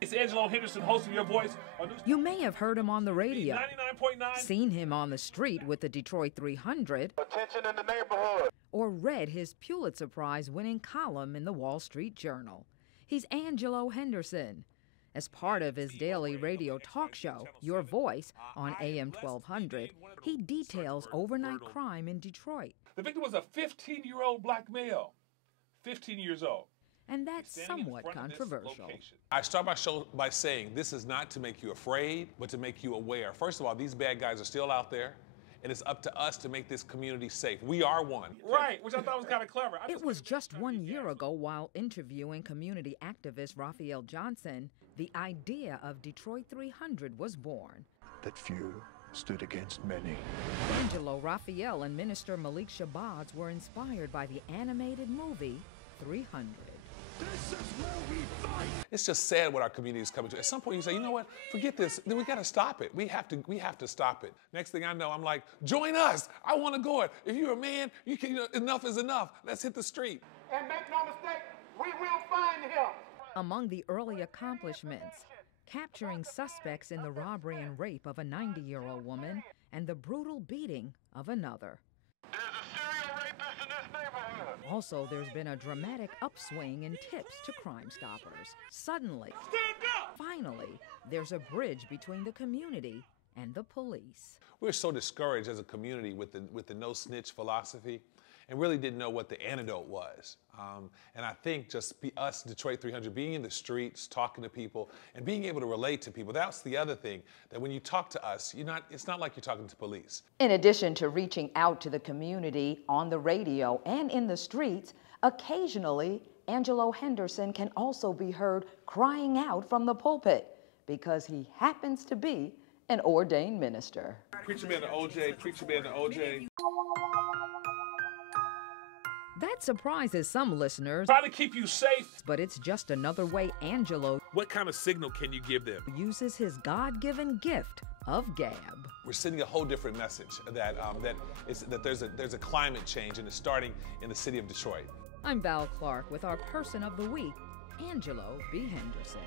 It's Angelo Henderson, host of Your Voice. You may have heard him on the radio, 99.9. seen him on the street with the Detroit 300, Attention in the neighborhood. or read his Pulitzer Prize-winning column in the Wall Street Journal. He's Angelo Henderson. As part of his daily radio talk show, Your Voice, on AM 1200, he details overnight crime in Detroit. The victim was a 15-year-old black male, 15 years old. And that's somewhat controversial. I start my show by saying this is not to make you afraid, but to make you aware. First of all, these bad guys are still out there, and it's up to us to make this community safe. We are one. Right, which I thought was kind of clever. It was just 1 year ago, while interviewing community activist Raphael Johnson, the idea of Detroit 300 was born. That few stood against many. Angelo, Raphael, and Minister Malik Shabazz were inspired by the animated movie 300. This is where we fight. It's just sad what our community is coming to. At some point, you say, you know what? Forget this. Then we got to stop it. We have to stop it. Next thing I know, I'm like, join us. I want to go it. If you're a man, you can. Enough is enough. Let's hit the street. And make no mistake, we will find him. Among the early accomplishments, capturing suspects in the robbery and rape of a 90-year-old woman and the brutal beating of another. There's a serial rapist in this neighborhood. Also, there's been a dramatic upswing in tips to Crime Stoppers. Suddenly, finally, there's a bridge between the community and the police. We're so discouraged as a community with the no snitch philosophy, and really didn't know what the antidote was. And I think just us, Detroit 300, being in the streets, talking to people, and being able to relate to people, that's the other thing, that when you talk to us, it's not like you're talking to police. In addition to reaching out to the community on the radio and in the streets, occasionally, Angelo Henderson can also be heard crying out from the pulpit because he happens to be an ordained minister. Preacher man to OJ, preacher man to OJ. That surprises some listeners, Trying to keep you safe. but it's just another way Angelo What kind of signal can you give them? uses his God-given gift of gab. We're sending a whole different message that there's a climate change, and it's starting in the city of Detroit. I'm Val Clark with our Person of the Week, Angelo B. Henderson.